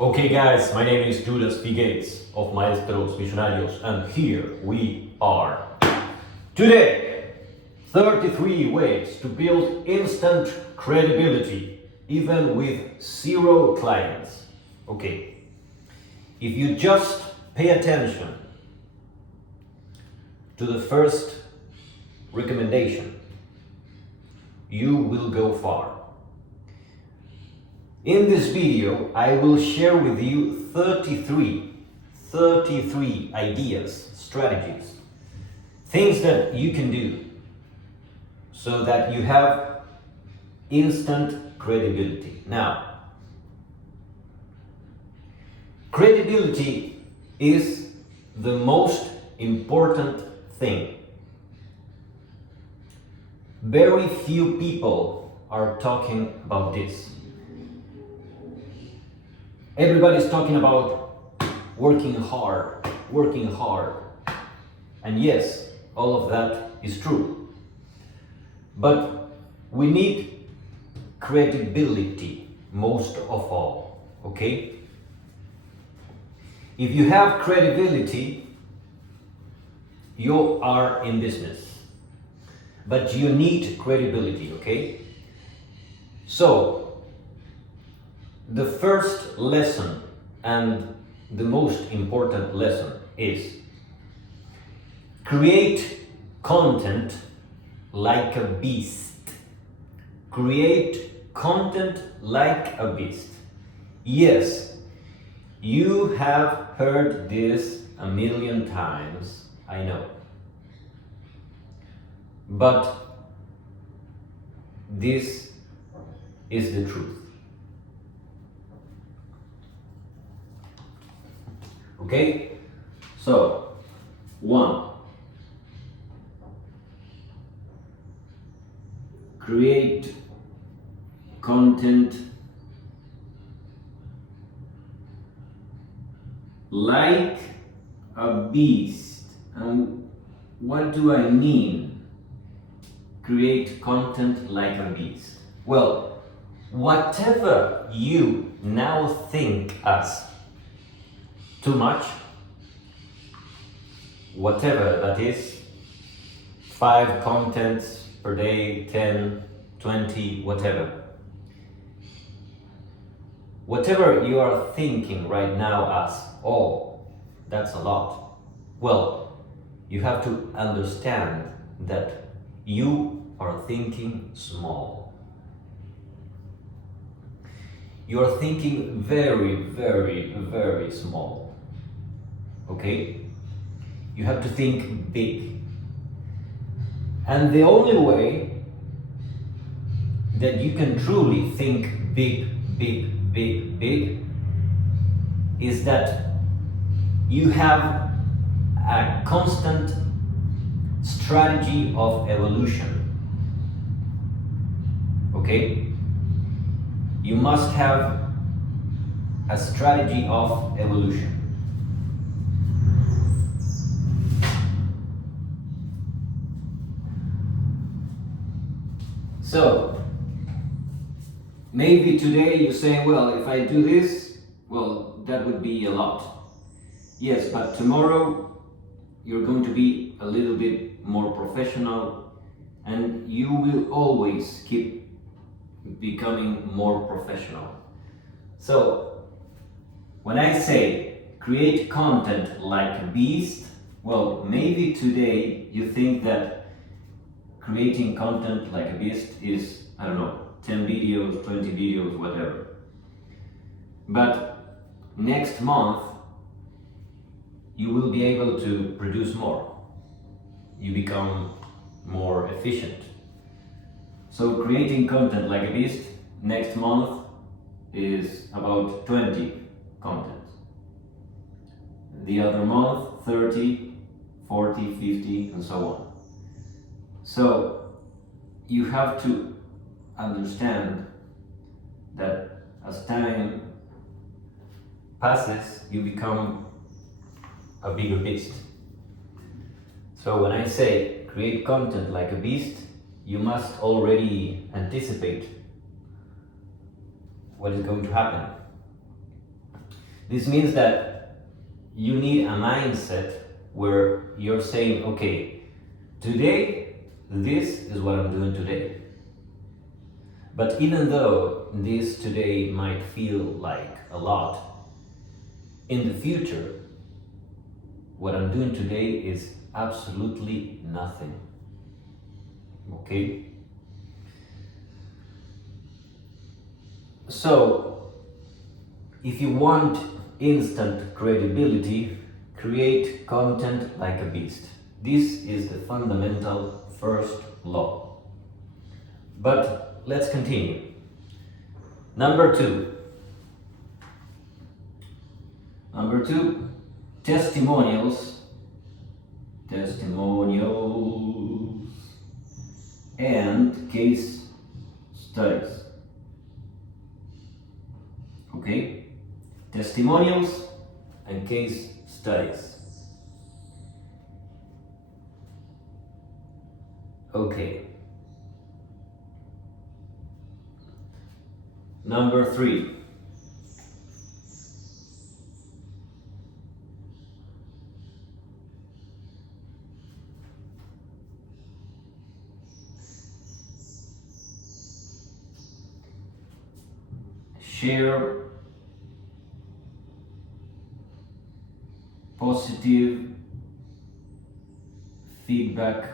Okay guys, my name is Judas Phi Gates of Maestros Visionarios and here we are. Today, 33 ways to build instant credibility even with 0 clients. Okay, if you just pay attention to the first recommendation, you will go far. In this video, I will share with you 33 ideas, strategies, things that you can do so that you have instant credibility. Now, credibility is the most important thing. Very few people are talking about this. Everybody's talking about working hard. And yes, all of that is true. But we need credibility most of all, okay? If you have credibility, you are in business. But you need credibility, okay? So, the first lesson and the most important lesson is create content like a beast. Create content like a beast. Yes, you have heard this a million times, I know. But this is the truth. Okay, so 1, create content like a beast. And what do I mean? Create content like a beast. Well, whatever you now think as too much, whatever that is, 5 contents per day, 10, 20, whatever. Whatever you are thinking right now as, oh, that's a lot. Well, you have to understand that you are thinking small. You are thinking very small. Okay? You have to think big. And the only way that you can truly think big is that you have a constant strategy of evolution. Okay? You must have a strategy of evolution. So, maybe today you say, well, if I do this, well, that would be a lot. Yes, but tomorrow you're going to be a little bit more professional and you will always keep becoming more professional. So, when I say create content like a beast, well, maybe today you think that creating content like a beast is, I don't know, 10 videos, 20 videos, whatever. But next month, you will be able to produce more. You become more efficient. So creating content like a beast, next month is about 20 contents. The other month, 30, 40, 50, and so on. So you have to understand that as time passes, you become a bigger beast. So when I say create content like a beast, you must already anticipate what is going to happen. This means that you need a mindset where you're saying, okay, today, this is what I'm doing today. But even though this today might feel like a lot, in the future, what I'm doing today is absolutely nothing. Okay? So, if you want instant credibility, create content like a beast. This is the fundamental first law. But let's continue. Number two, testimonials and case studies. Okay? Testimonials and case studies. Okay. Number three. Share positive feedback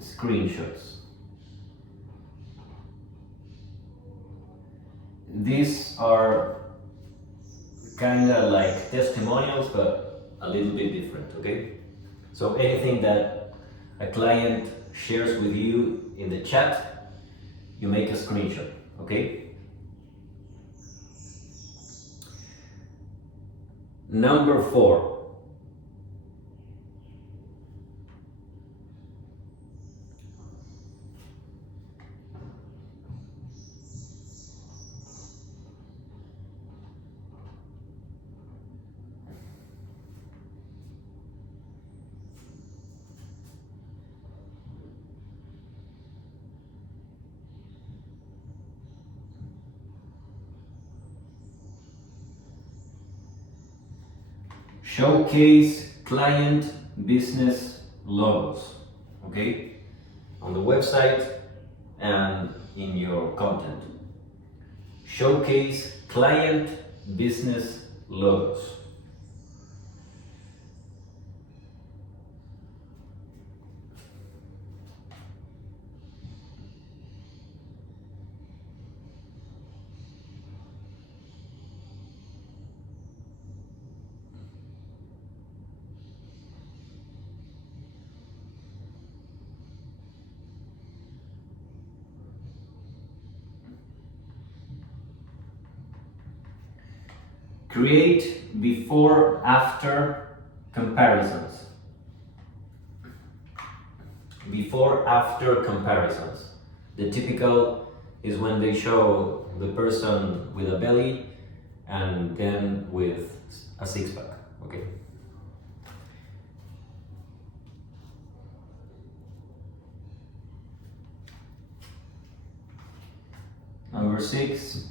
screenshots. These are kind of like testimonials, but a little bit different, okay? So anything that a client shares with you in the chat, you make a screenshot, okay? Number four. Showcase client business logos, okay? On the website and in your content. Showcase client business logos. Create before-after comparisons. Before-after comparisons. The typical is when they show the person with a belly and then with a six-pack, okay? Number six.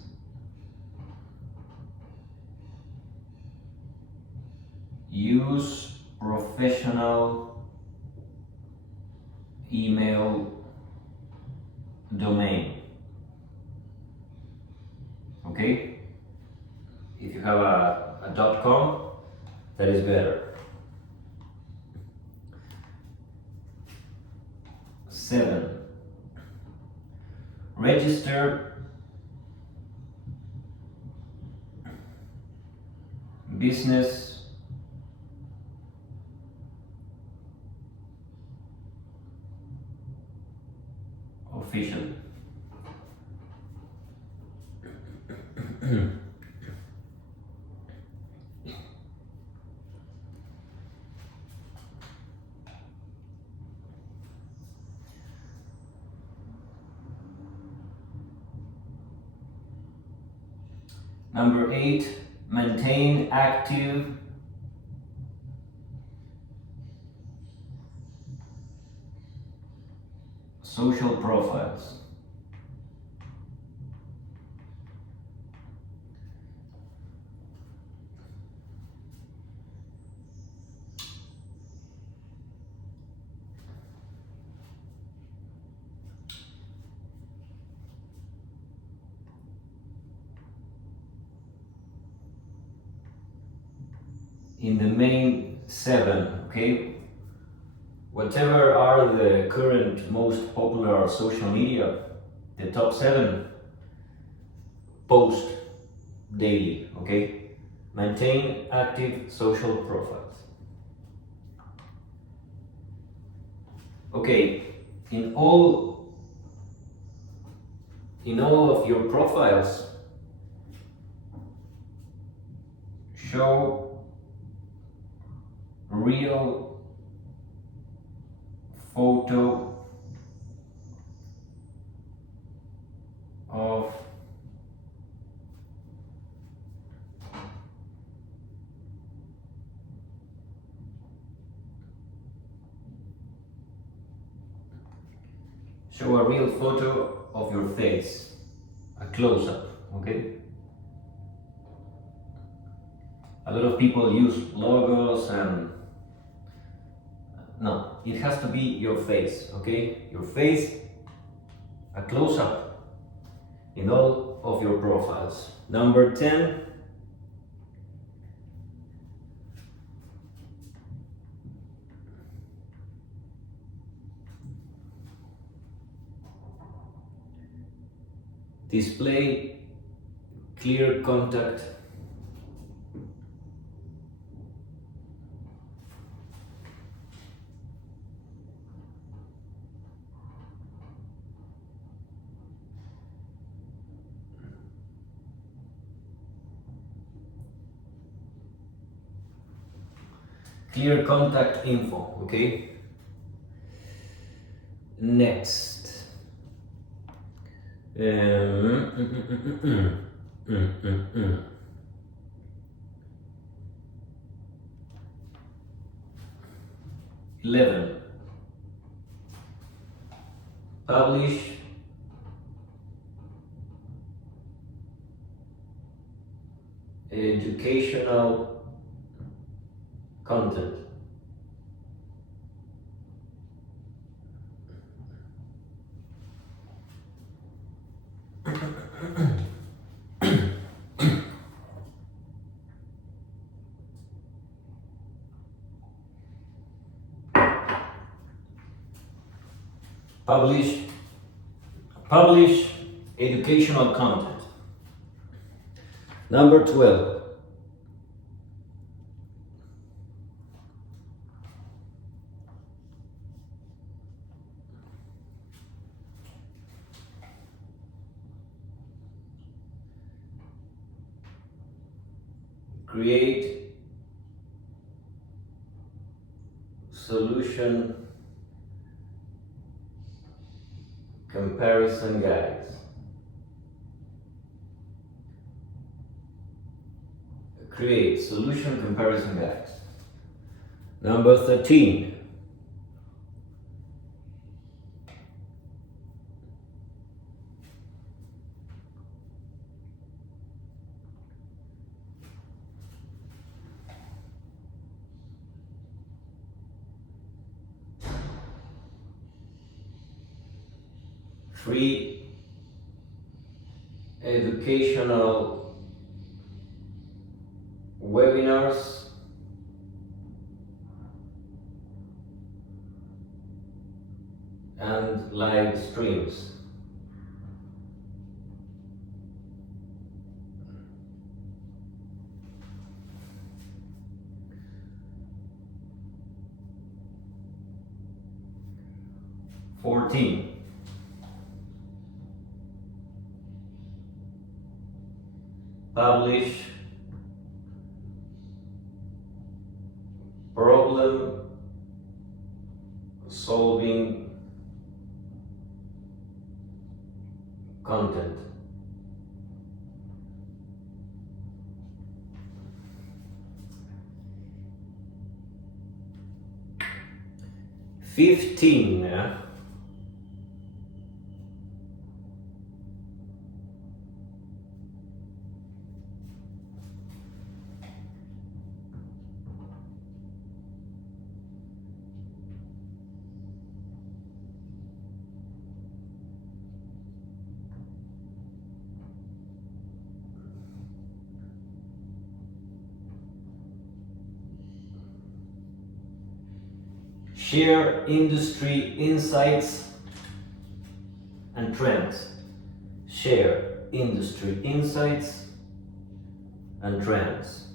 Use professional email domain. Okay? If you have a .com, that is better. 7. Register business officially. Number 8, maintain active social profiles. in the main 7, okay? Whatever are the current most popular social media, the top 7, post daily, okay? Maintain active social profiles. Okay, in all of your profiles, show real photo of your face, a close-up, okay? A lot of people use logos and no, it has to be your face, okay? Your face, a close-up in all of your profiles. Number 10, display clear contact info, okay? Next. 11. Publish educational content. Publish educational content. Number 12. Create solution comparison guides. Create solution comparison guides. Number 13. Free educational webinars and live streams. Publish problem solving content. 15. Share industry insights and trends. Share industry insights and trends.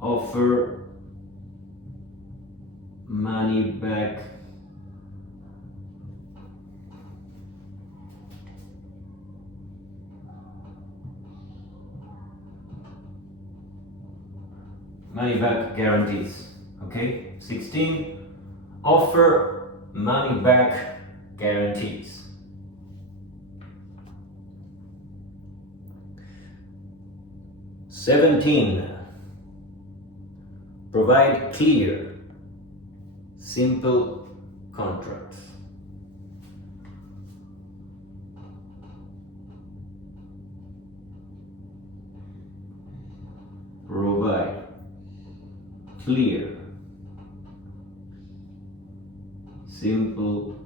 Offer money back guarantees. Okay, 16, offer money back guarantees. 17, provide clear, simple contracts. Provide clear, simple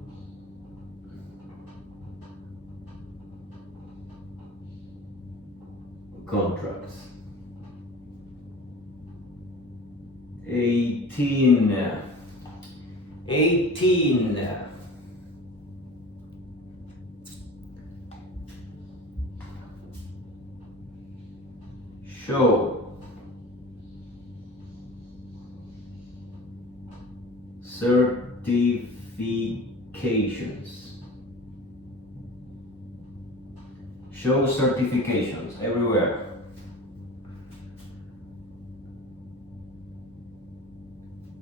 contracts. 18, show certifications. Show certifications everywhere.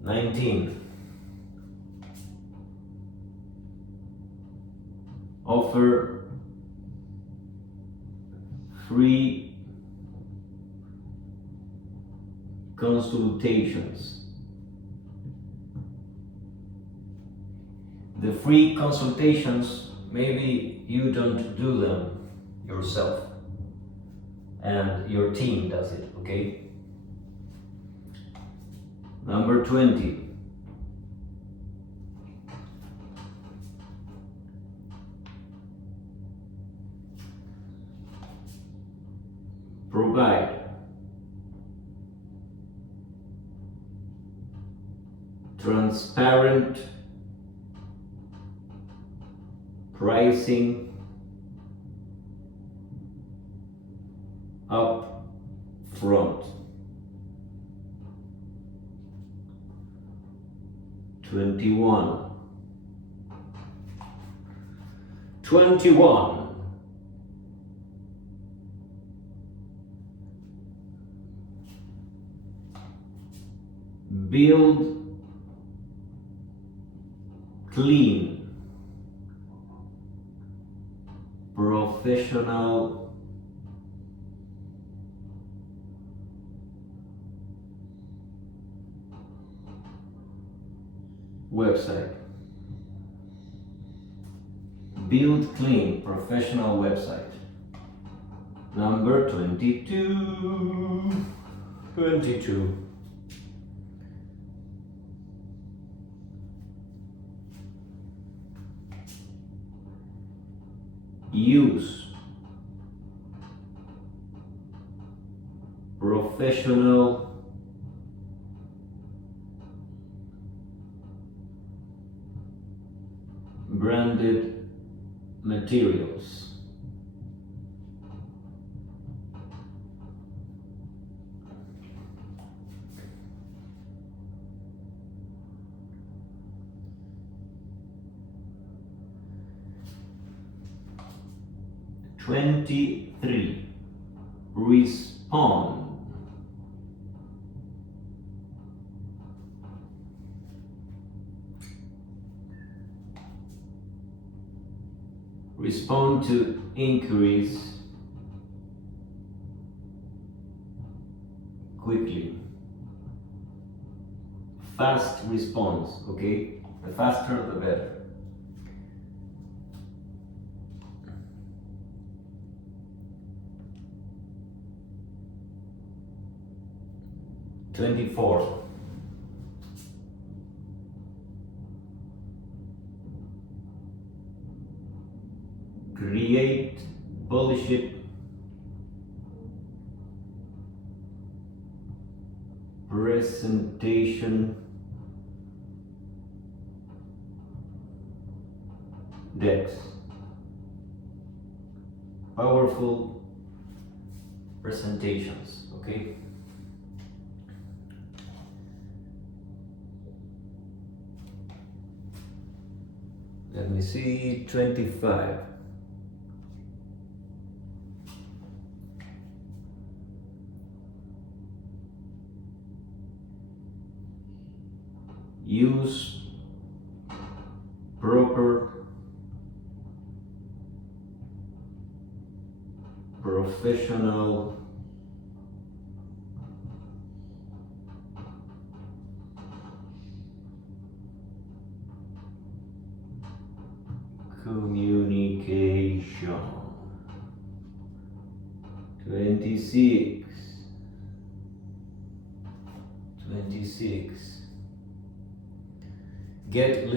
19, offer free consultations. The free consultations, maybe you don't do them yourself and your team does it, okay? Number 20. Provide transparent pricing up front. 21. Build clean, professional website. Build clean, professional website. Number 22. Use professional branded materials. Twenty-three. Respond. Respond to inquiries quickly. Fast response, okay? The faster the better. 24. create bullshit presentation decks. Powerful presentations, okay? Let me see, 25. Use proper professional communication. 26. Get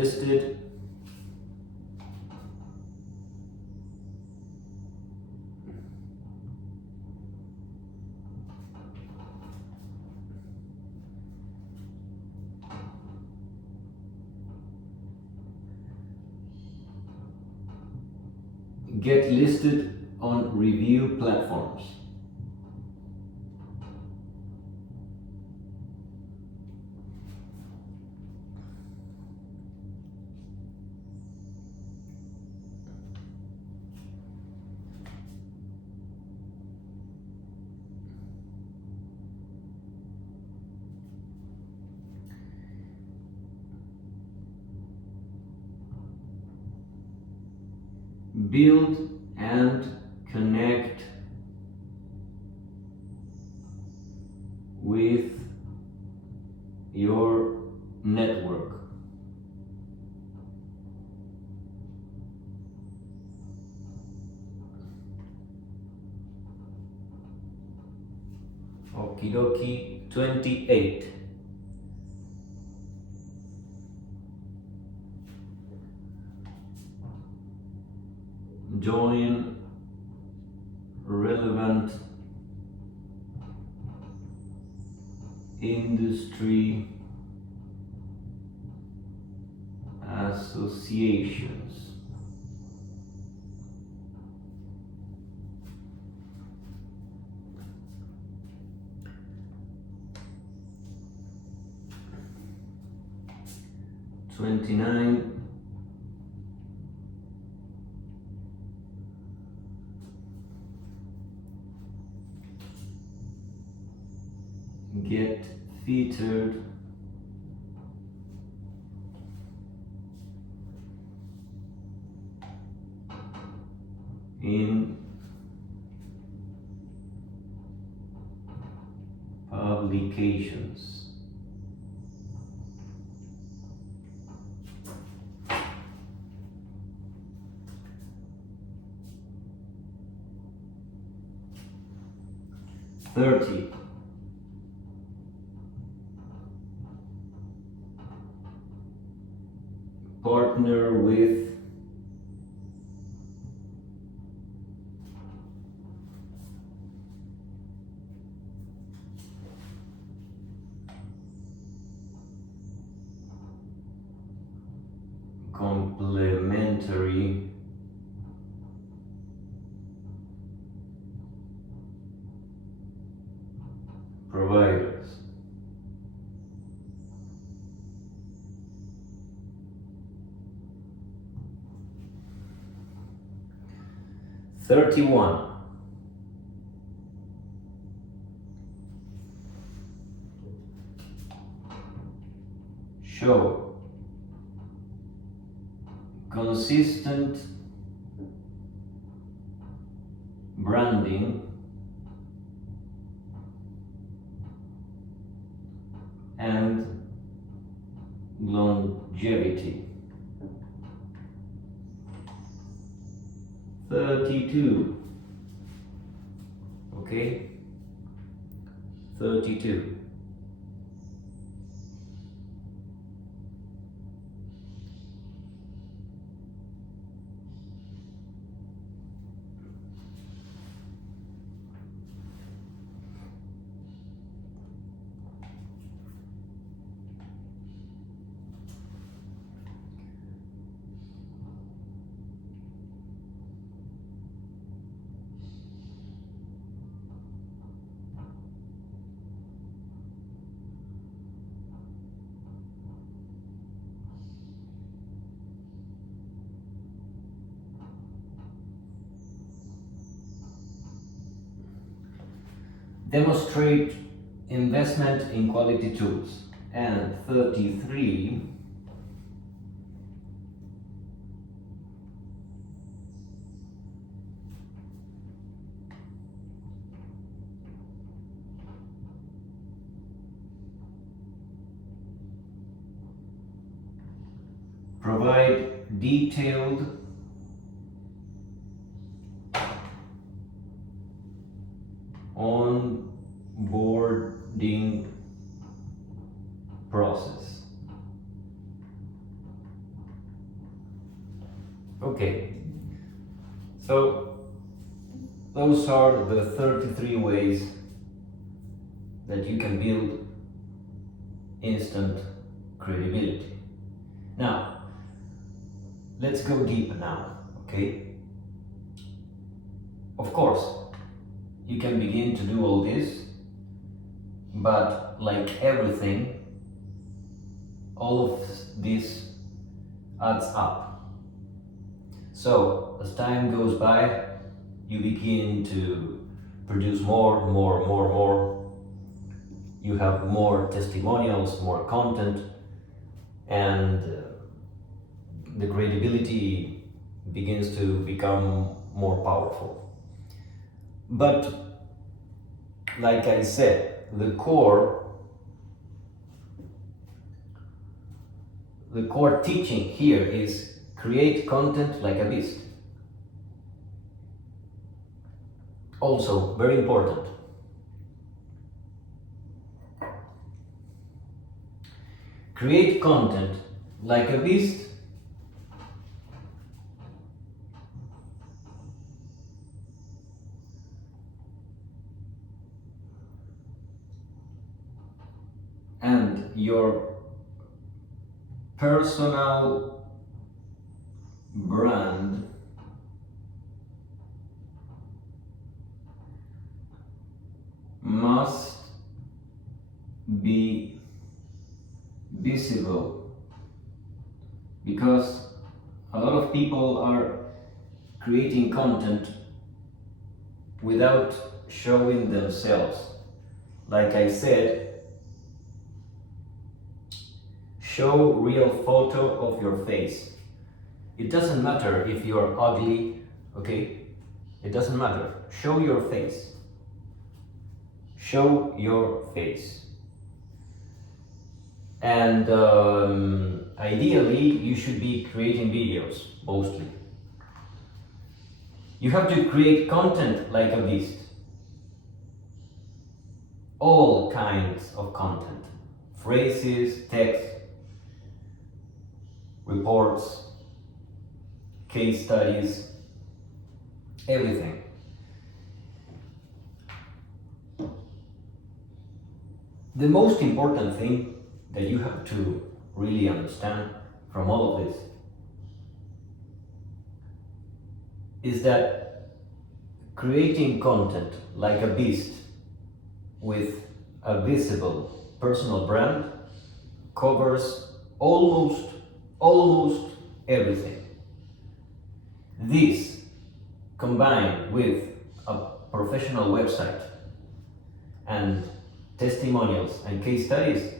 listed on review platforms. Build and connect with your network. Okie dokie, 28. Join relevant industry associations. Twenty-nine. Get featured in publications. $30. Partner with complementary providers. 31. Show consistent branding and longevity. 32. Okay, 32. demonstrate investment in quality tools. And 33, provide detailed onboarding process. Okay, so those are the 33 ways that you can build instant credibility. Now, let's go deeper now, okay? Of course, you can begin to do all this, but like everything, all of this adds up. So, as time goes by, you begin to produce more. You have more testimonials, more content, and the credibility begins to become more powerful. But like I said, the core teaching here is create content like a beast. Also, very important. Create content like a beast and your personal brand must be visible, because a lot of people are creating content without showing themselves. Like I said, show real photo of your face. It doesn't matter if you're ugly, okay? It doesn't matter. Show your face. Show your face. And ideally, you should be creating videos, mostly. You have to create content like a beast. All kinds of content. Phrases, text, reports, case studies, everything. The most important thing that you have to really understand from all of this is that creating content like a beast with a visible personal brand covers almost everything. This, combined with a professional website and testimonials and case studies,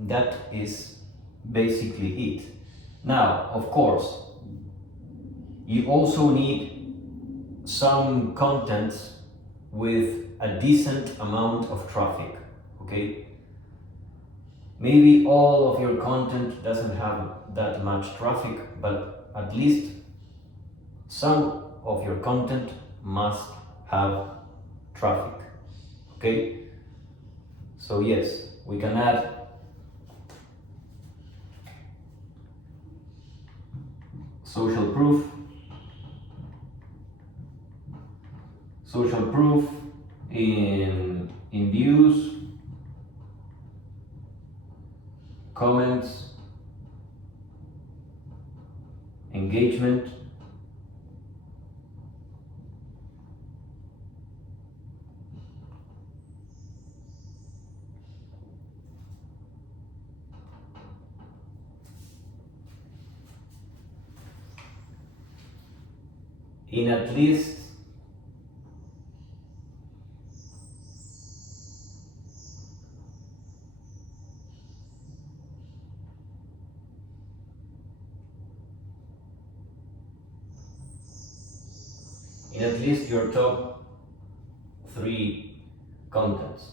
that is basically it. Now, of course, you also need some contents with a decent amount of traffic, okay? Maybe all of your content doesn't have that much traffic, but at least some of your content must have traffic, okay? So yes, we can add social proof in views, comments, engagement, in at least in at least your top 3 contents.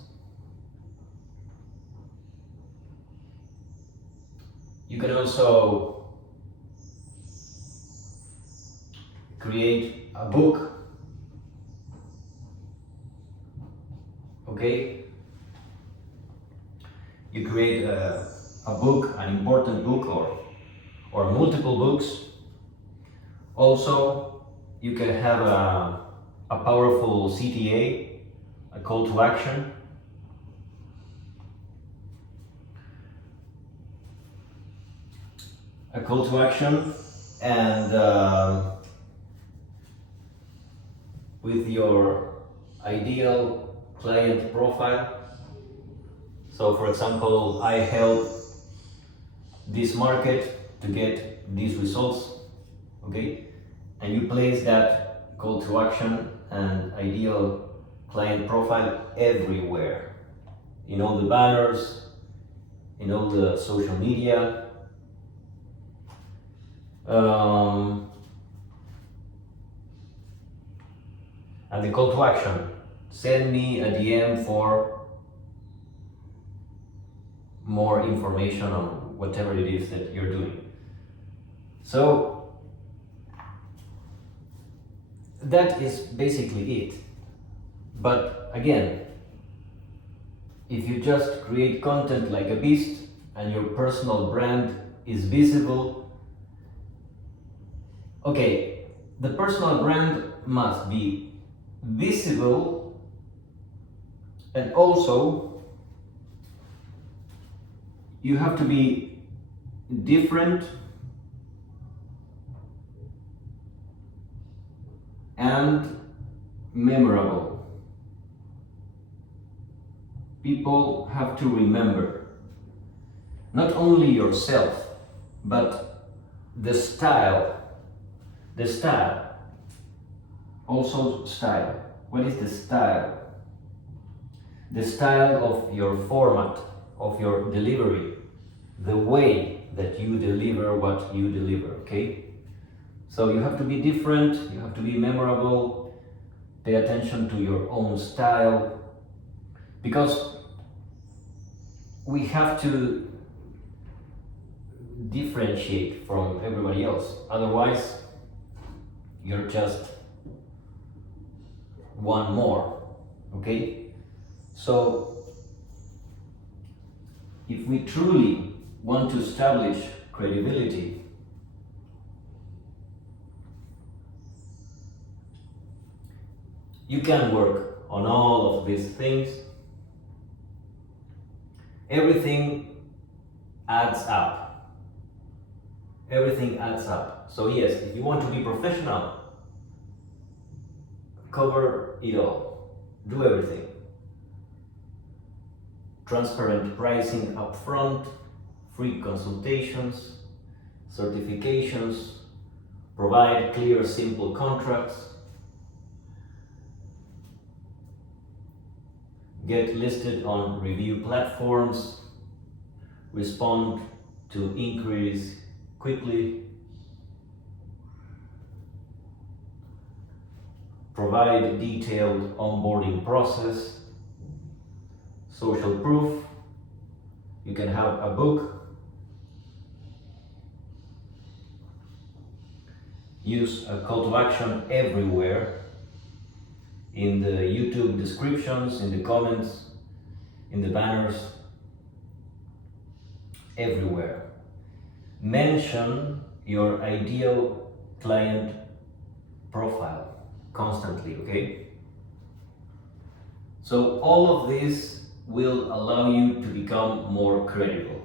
You can also create a book, okay? You create a book, an important book, or multiple books. Also, you can have a powerful CTA, a call to action. A call to action, and with your ideal client profile. So for example, I help this market to get these results, okay? And you place that call to action and ideal client profile everywhere. In all the banners, in all the social media. And the call to action, send me a DM for more information on whatever it is that you're doing. So that is basically it. But again, if you just create content like a beast and your personal brand is visible, okay, the personal brand must be visible, and also you have to be different and memorable. People have to remember not only yourself, but the style. Also style. What is the style? The style of your format, of your delivery, the way that you deliver what you deliver, okay? So you have to be different, you have to be memorable, pay attention to your own style, because we have to differentiate from everybody else. Otherwise, you're just one more, okay? So if we truly want to establish credibility, you can work on all of these things. Everything adds up. Everything adds up. So yes, if you want to be professional, cover it all. Do everything. Transparent pricing upfront, free consultations, certifications, provide clear, simple contracts, get listed on review platforms, respond to inquiries quickly, provide detailed onboarding process, social proof. You can have a book, use a call to action everywhere, in the YouTube descriptions, in the comments, in the banners, everywhere. Mention your ideal client profile constantly, okay? So all of this will allow you to become more credible.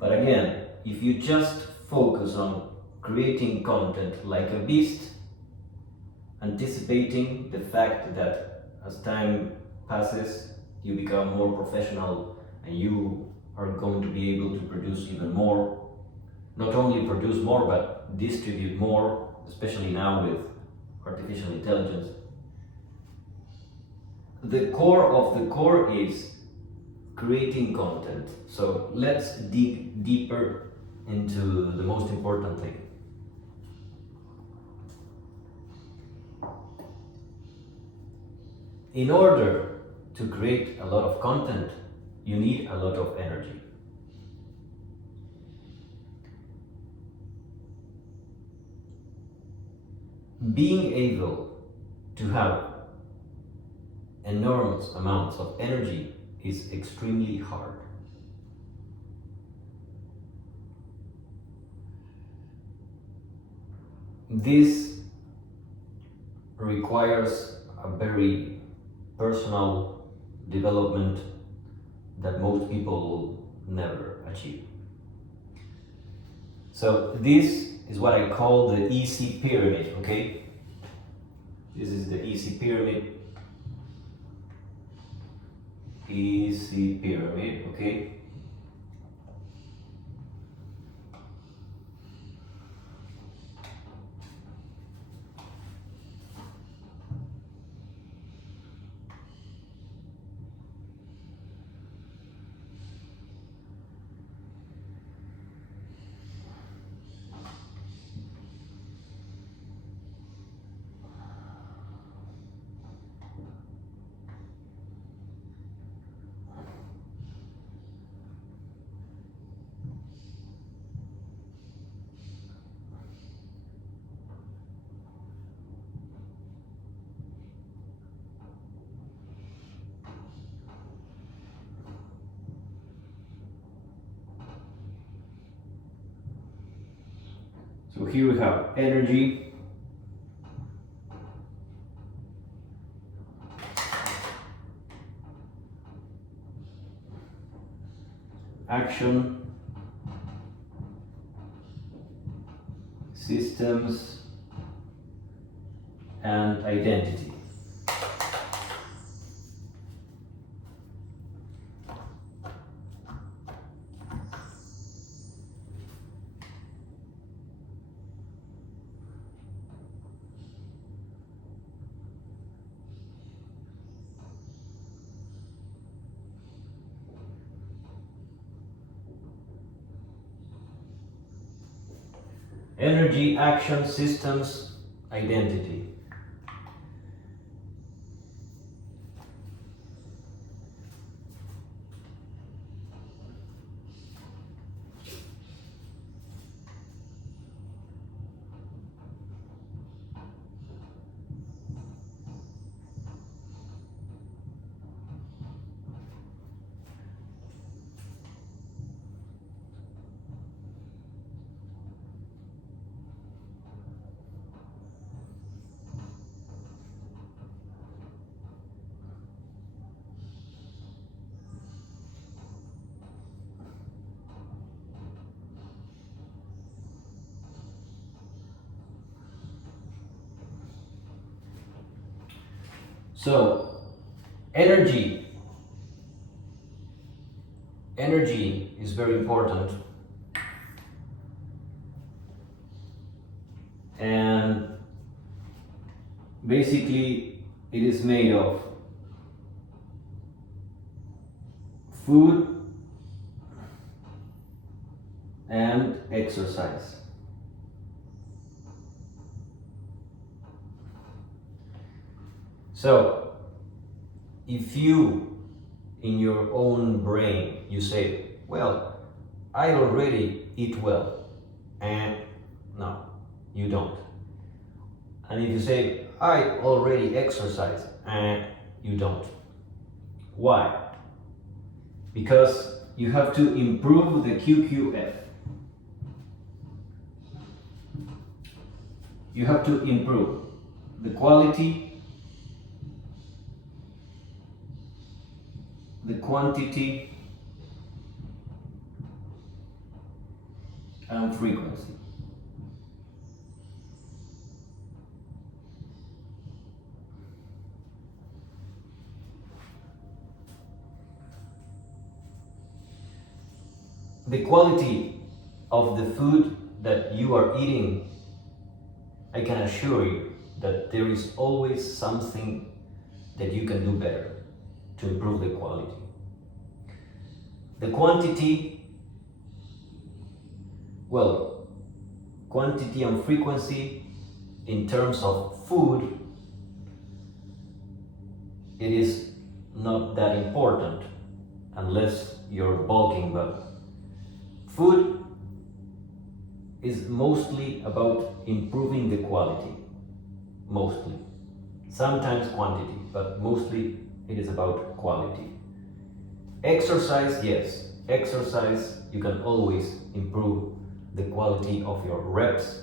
But again, if you just focus on creating content like a beast, anticipating the fact that as time passes, you become more professional and you are going to be able to produce even more. Not only produce more, but distribute more, especially now with artificial intelligence. The core of the core is creating content. So let's dig deeper into the most important thing. in order to create a lot of content, you need a lot of energy. Being able to have enormous amounts of energy is extremely hard. This requires a very personal development that most people will never achieve. So this is what I call the easy pyramid, okay? This is the easy pyramid. Easy pyramid, okay? So here we have energy, action, systems, and identity. Energy, action, systems, identity. So, energy is very important, and basically it is made of food and exercise. So, if you, in your own brain, you say, well, I already eat well, and no, you don't. And if you say, I already exercise, and you don't. Why? Because you have to improve the QQF. You have to improve the quality, the quantity, and frequency. The quality of the food that you are eating, I can assure you that there is always something that you can do better to improve the quality. The quantity, well, quantity and frequency in terms of food, it is not that important unless you're bulking, but food is mostly about improving the quality, mostly. Sometimes quantity, but mostly it is about quality. Exercise, yes, exercise, you can always improve the quality of your reps.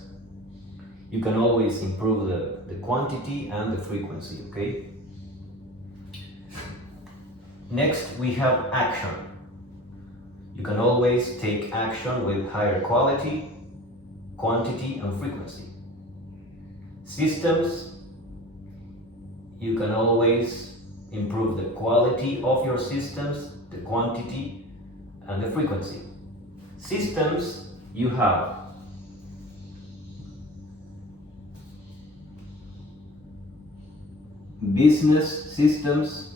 You can always improve the quantity and the frequency, okay? Next, we have action. You can always take action with higher quality, quantity, and frequency. Systems, you can always improve the quality of your systems, the quantity, and the frequency. Systems, you have business systems,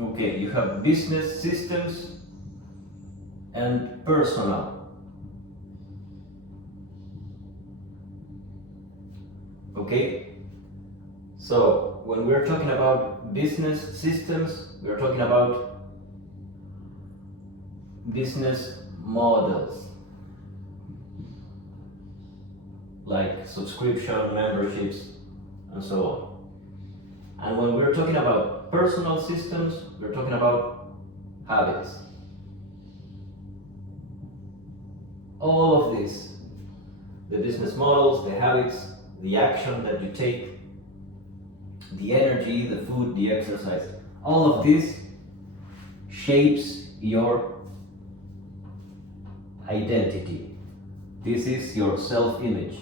okay, you have business systems and personal. Okay, so when we're talking about business systems, we're talking about business models like subscription, memberships, and so on. And when we're talking about personal systems, we're talking about habits. All of this, the business models, the habits, the action that you take, the energy, the food, the exercise, all of this shapes your identity. This is your self-image.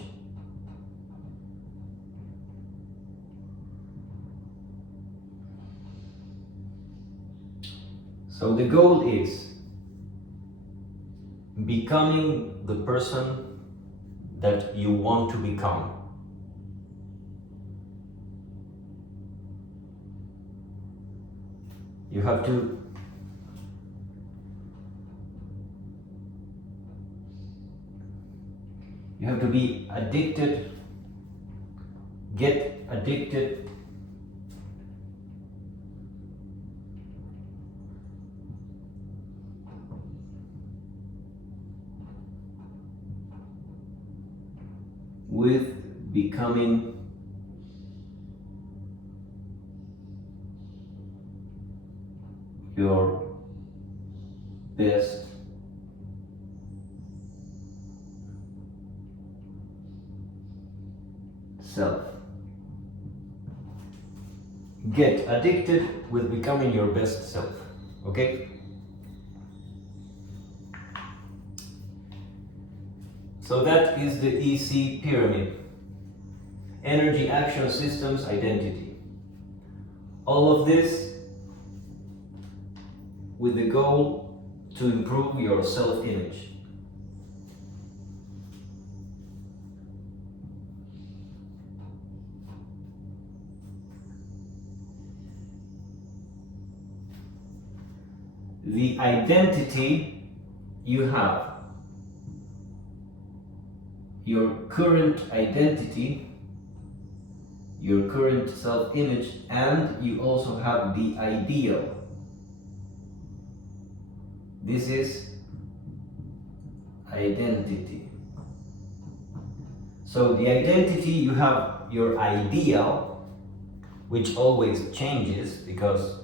So the goal is becoming the person that you want to become. You have to be addicted, get addicted with becoming your best self. Get addicted with becoming your best self, okay? So that is the EC pyramid. Energy, action, systems, identity. All of this with the goal to improve your self-image. The identity you have, your current identity, your current self-image, and you also have the ideal. This is identity. So the identity, you have your ideal, which always changes because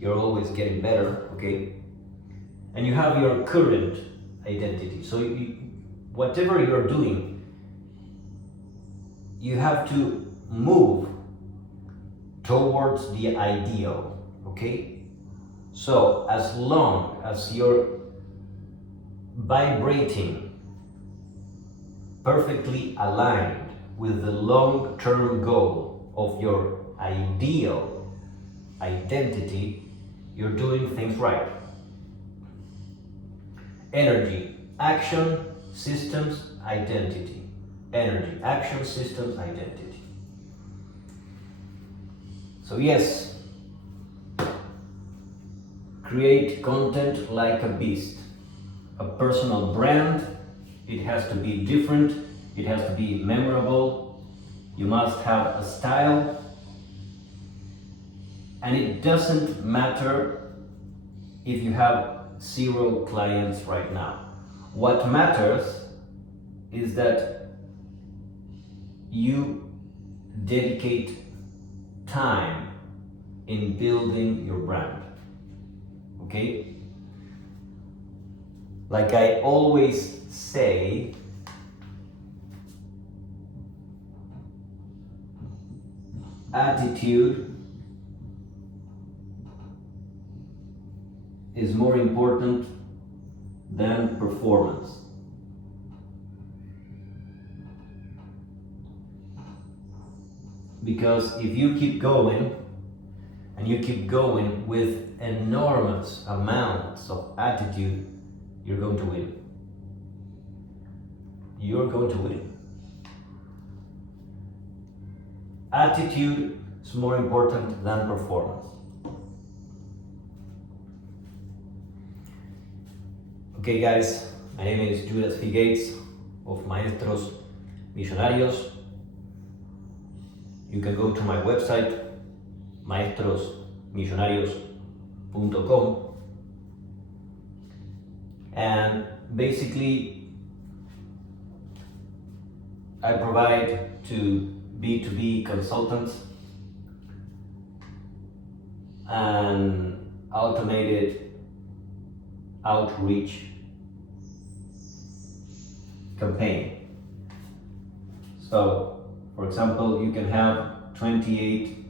you're always getting better, okay? And you have your current identity. So whatever you're doing, you have to move towards the ideal. okay? So as long as you're vibrating perfectly aligned with the long-term goal of your ideal identity, you're doing things right. Energy, action, systems, identity. Energy, action, systems, identity. So yes, create content like a beast. A personal brand, it has to be different, it has to be memorable, you must have a style, and it doesn't matter if you have 0 clients right now. What matters is that you dedicate time in building your brand, okay? Like I always say, attitude is more important than performance. Because if you keep going, and you keep going with enormous amounts of attitude, you're going to win. You're going to win. Attitude is more important than performance. Okay guys, my name is Judas Phi Gates of Maestros Millonarios. You can go to my website, maestrosmillonarios.com, and basically I provide to B2B consultants an automated outreach campaign. So, for example, you can have 28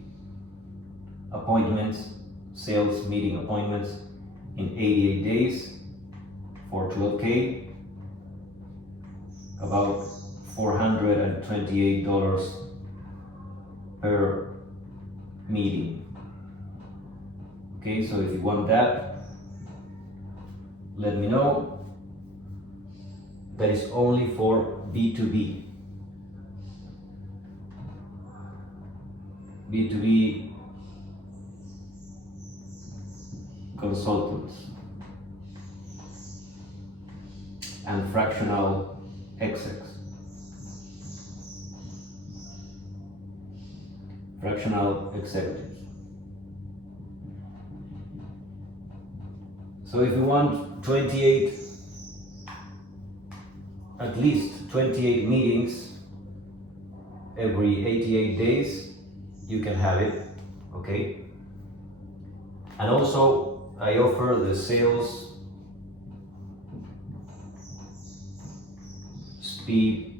appointments, sales meeting appointments in 88 days for 12K, about $428 per meeting. Okay, so if you want that, let me know. That is only for B2B. B2B consultants and fractional execs. Fractional executives. So if you want 28, at least 28 meetings every 88 days, you can have it, okay? And also, I offer the sales speed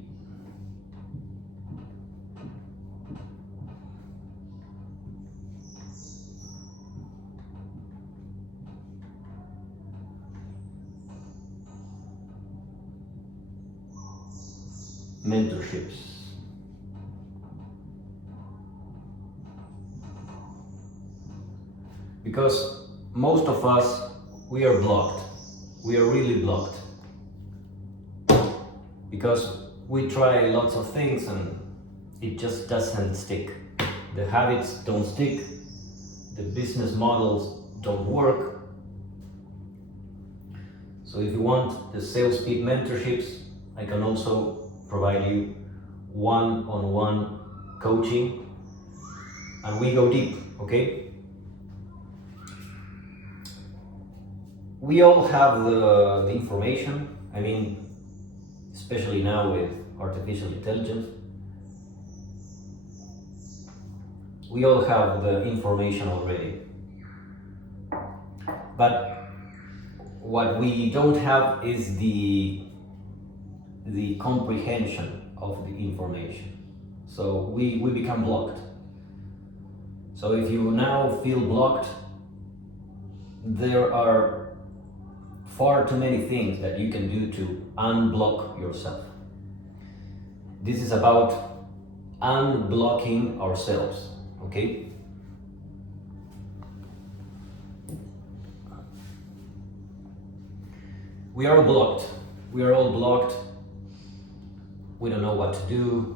mentorships. Because most of us, we are blocked. We are really blocked. Because we try lots of things and it just doesn't stick. The habits don't stick. The business models don't work. So if you want the sales speed mentorships, I can also provide you one-on-one coaching and we go deep, okay? We all have the information, I mean, especially now with artificial intelligence. We all have the information already. But what we don't have is the comprehension of the information. So we become blocked. So if you now feel blocked, there are far too many things that you can do to unblock yourself. This is about unblocking ourselves, okay? We are blocked. We are all blocked. We don't know what to do.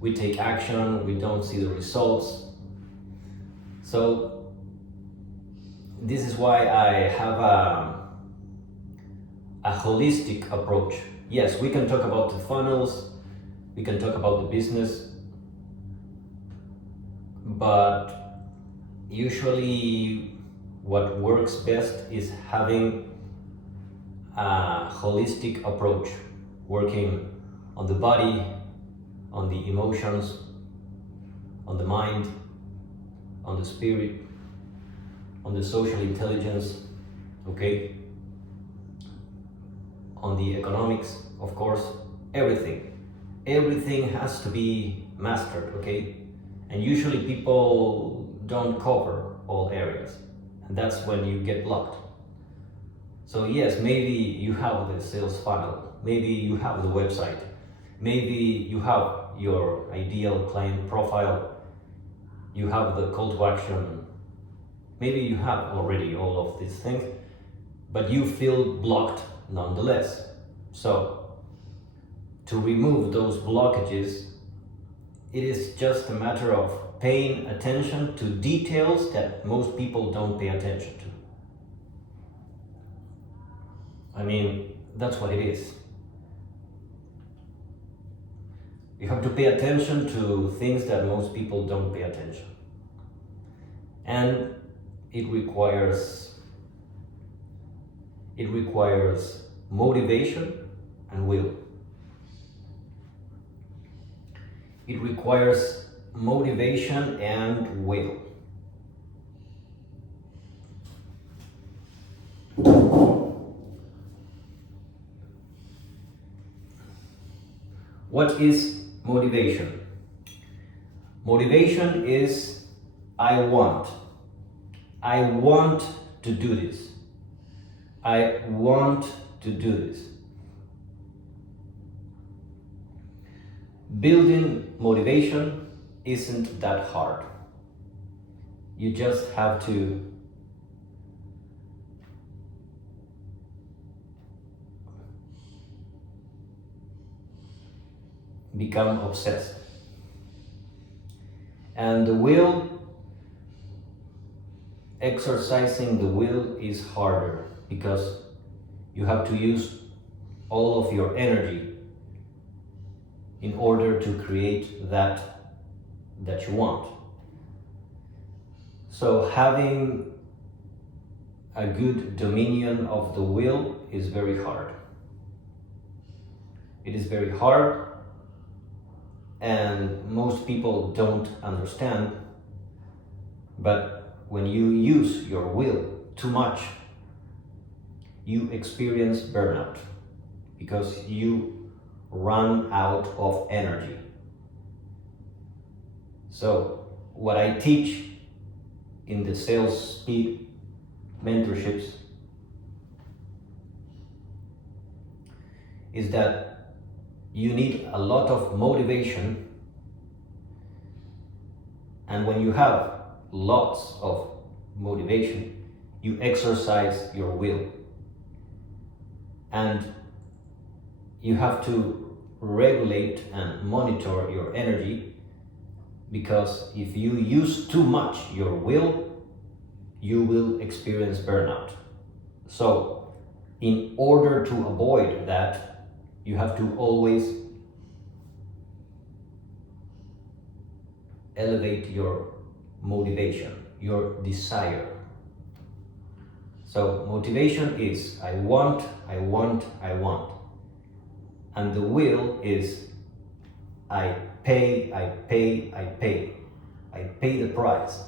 We take action, we don't see the results. So this is why I have a holistic approach. Yes, we can talk about the funnels, we can talk about the business, but usually what works best is having a holistic approach, working on the body, on the emotions, on the mind, on the spirit, on the social intelligence, okay? On the economics, of course, everything. Everything has to be mastered, okay? And usually people don't cover all areas, and that's when you get blocked. So yes, maybe you have the sales funnel, maybe you have the website, maybe you have your ideal client profile, you have the call to action, maybe you have already all of these things, but you feel blocked nonetheless. So to remove those blockages, it is just a matter of paying attention to details that most people don't pay attention to. I mean, that's what it is. You have to pay attention to things that most people don't pay attention. And it requires motivation and will. It requires motivation and will. What is motivation? Motivation is I want to do this. I want to do this. Building motivation isn't that hard. You just have to become obsessed. And the will, exercising the will is harder because you have to use all of your energy in order to create that you want. So having a good dominion of the will is very hard. It is very hard, and most people don't understand, but when you use your will too much, you experience burnout because you run out of energy. So what I teach in the sales speed mentorships is that you need a lot of motivation, and when you have lots of motivation, you exercise your will, and you have to regulate and monitor your energy, because if you use too much your will, you will experience burnout. So in order to avoid that, you have to always elevate your motivation, your desire. So motivation is I want. And the will is I pay the price,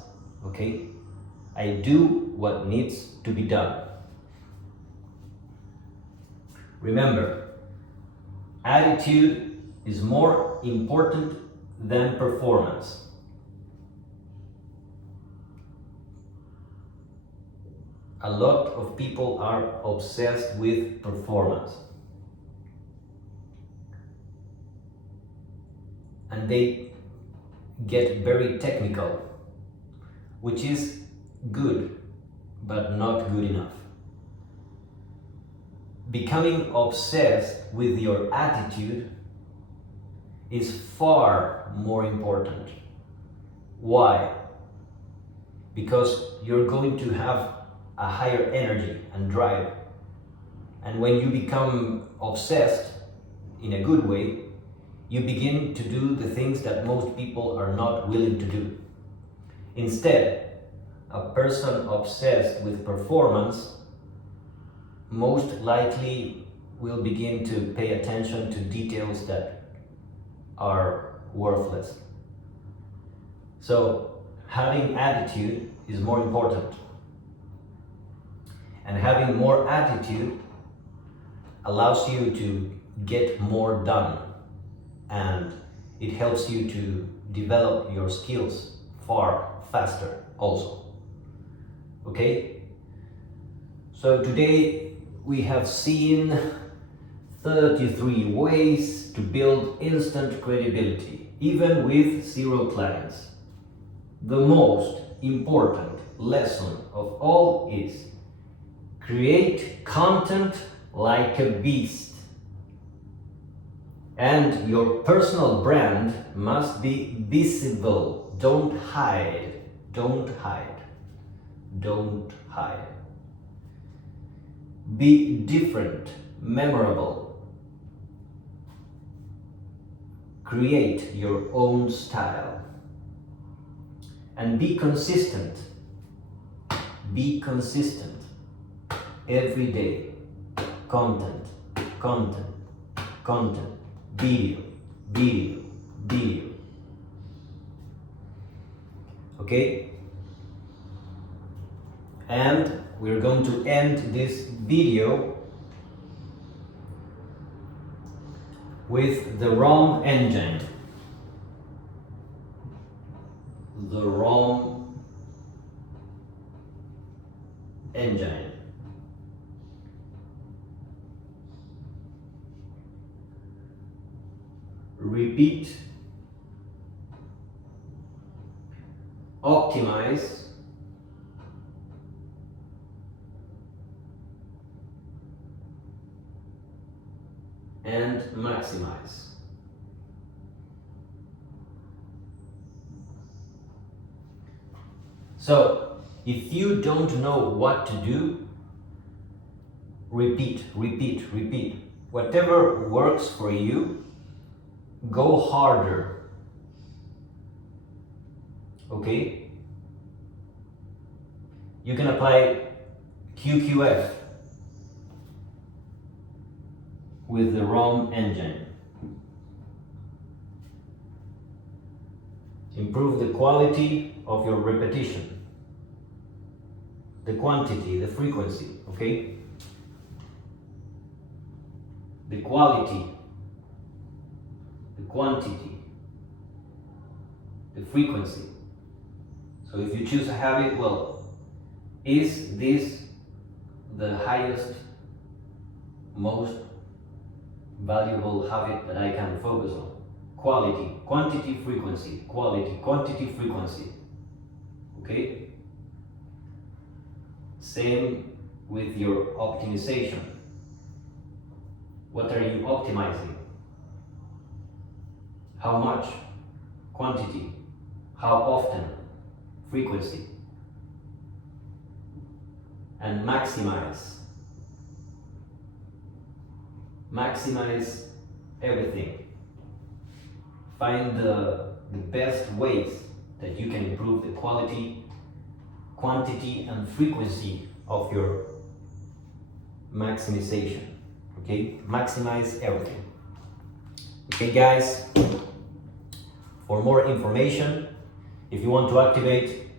okay? I do what needs to be done. Remember, attitude is more important than performance. a lot of people are obsessed with performance. And they get very technical, which is good, but not good enough. Becoming obsessed with your attitude is far more important. Why? Because you're going to have a higher energy and drive. And when you become obsessed in a good way, you begin to do the things that most people are not willing to do. Instead, a person obsessed with performance most likely will begin to pay attention to details that are worthless. So, having attitude is more important. And having more attitude allows you to get more done, and it helps you to develop your skills far faster also. Okay? So today we have seen 33 ways to build instant credibility, even with 0 clients. The most important lesson of all is create content like a beast. And your personal brand must be visible. Don't hide. Don't hide. Don't hide. Be different, memorable. Create your own style. And be consistent. Be consistent. Every day. Content, content, content. Video, video, video. Okay? And we're going to end this video with the ROM engine. The ROM engine. Repeat, optimize, and maximize. So, if you don't know what to do, repeat, repeat, repeat. Whatever works for you, go harder. Okay? You can apply QQF with the ROM engine. Improve the quality of your repetition, the quantity, the frequency, okay? The quality, the quantity, the frequency. So if you choose a habit, well, is this the highest, most valuable habit that I can focus on? Quality, quantity, frequency, quality, quantity, frequency. Okay? Same with your optimization. What are you optimizing? How much? Quantity. How often? Frequency. And maximize. Maximize everything. Find the best ways that you can improve the quality, quantity, and frequency of your maximization. Okay? Maximize everything. Okay, guys? For more information, if you want to activate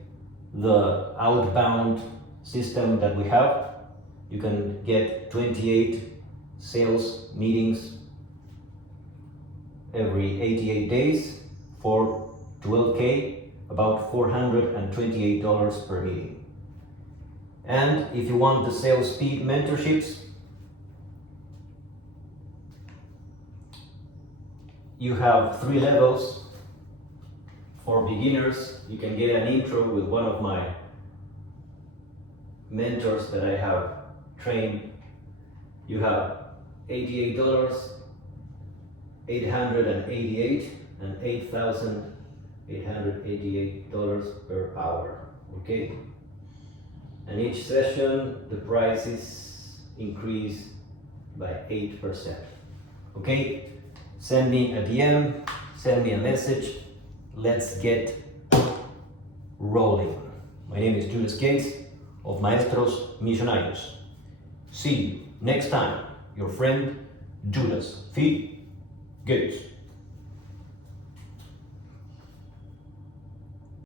the outbound system that we have, you can get 28 sales meetings every 88 days for 12K, about $428 per meeting. And if you want the sales speed mentorships, you have 3 levels. For beginners, you can get an intro with one of my mentors that I have trained. You have $88, $888, and $8,888 per hour. Okay? And each session, the prices increase by 8%. Okay? Send me a DM, send me a message. Let's get rolling. My name is Judas Gates of Maestros Millonarios. See you next time. Your friend Judas Phi Gates.